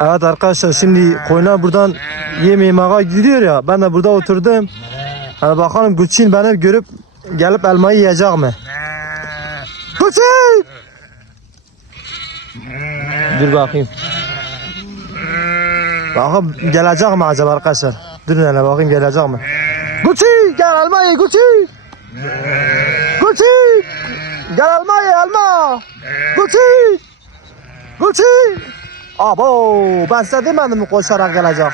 Evet arkadaşlar şimdi koyunlar buradan yem yemeğe gidiyor ya. Ben de burada oturdum. Hani bakalım Gülçin beni görüp gelip elmayı yiyecek mi? Gülçin! Dur bakayım. Bakın gelecek mi acaba arkadaşlar? Durun hele bakayım gelecek mi? Gülçin gel elma ye Gülçin! Gülçin! Gel elma گوچی آبا بس من دو مقوش شرق گلجا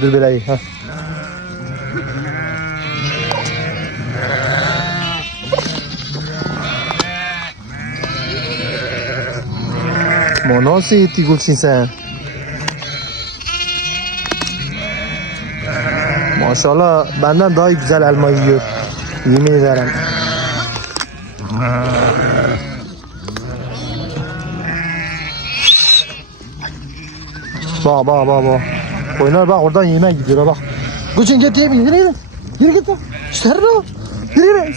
دو بلایی ها. مانا سی تی گوچی سه. ماشالا بندن دایی بزل علمایی گیر یه میدارم Bak bak bak bak. Koyunlar bak oradan yemek gidiyor bak. Gülçin git yemeği yürü yürü. Yürü git. İşte ne o? Yürü yürü.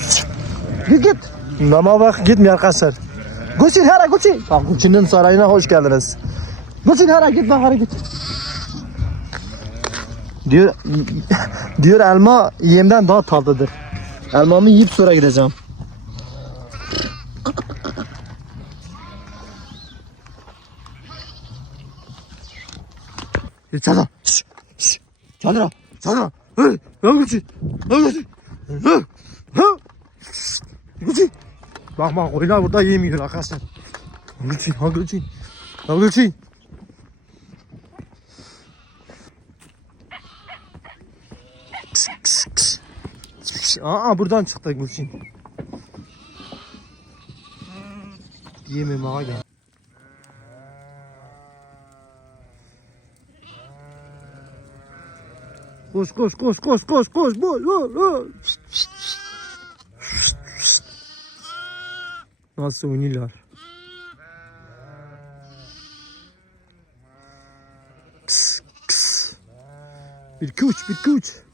Git git. Ama bak gitmiyor arkadaşlar. Gülçin hara Gülçin. Bak Gülçin'in sarayına hoş geldiniz. Gülçin hara git bak hara git. Diyor diyor elma yemden daha tatlıdır. Elmamı yiyip sonra gideceğim. Çala. Çala. Çala. Hey, lan Gucci. Lan Gucci. Ha. Ha. Gucci. Bak bak koyunlar burada yemiyor arkadaşlar. Gucci, ha Gucci. Ha Gucci. Kıs, kıs, kıs. Kıs. Aa buradan çıktı Gülçin. Yemem ağa gel. Koş koş koş koş koş koş boş boş boş. Nasıl oynuyorlar? Kıs, kıs. Bir kuş bir kuş.